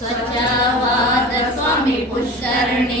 सच्चा स्वामी पुष्करणी